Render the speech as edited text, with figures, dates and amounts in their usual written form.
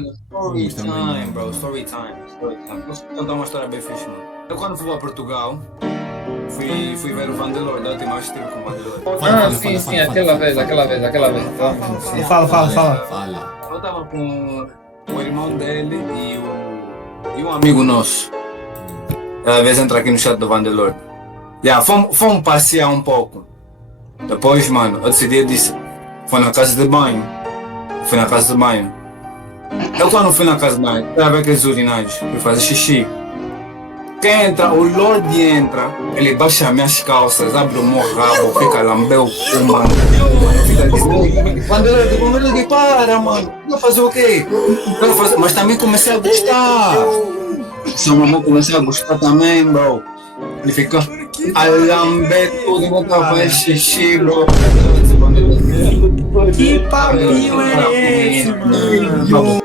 Story Mas também time, não. bro. Story time. Story time. Posso contar uma história bem fixe, mano. Eu quando fui a Portugal, fui ver o Vandelor, da última vez que estive com o Vandelor. Sim, aquela vez. Sim. Fala. Eu tava com o irmão dele e um amigo nosso. Às vezes entra aqui no chat do Vandelor. Fomos passear um pouco. Depois, mano, eu decidi, eu disse, foi na casa de banho. Fui na casa de banho. Eu quando fui na casa de banho, estava aqueles urinários, fui fazer xixi. Quem entra, o Lorde entra, ele baixa minhas calças, abre o meu rabo, fica lambeu o mano. Fica dizendo, quando ele diz, para, mano, vai fazer o quê? Mas também comecei a gostar. Seu mamão comecei a gostar também, bro. Ele fica a lamber tudo, voltava a fazer xixi, bro. Que papinho é esse, mano?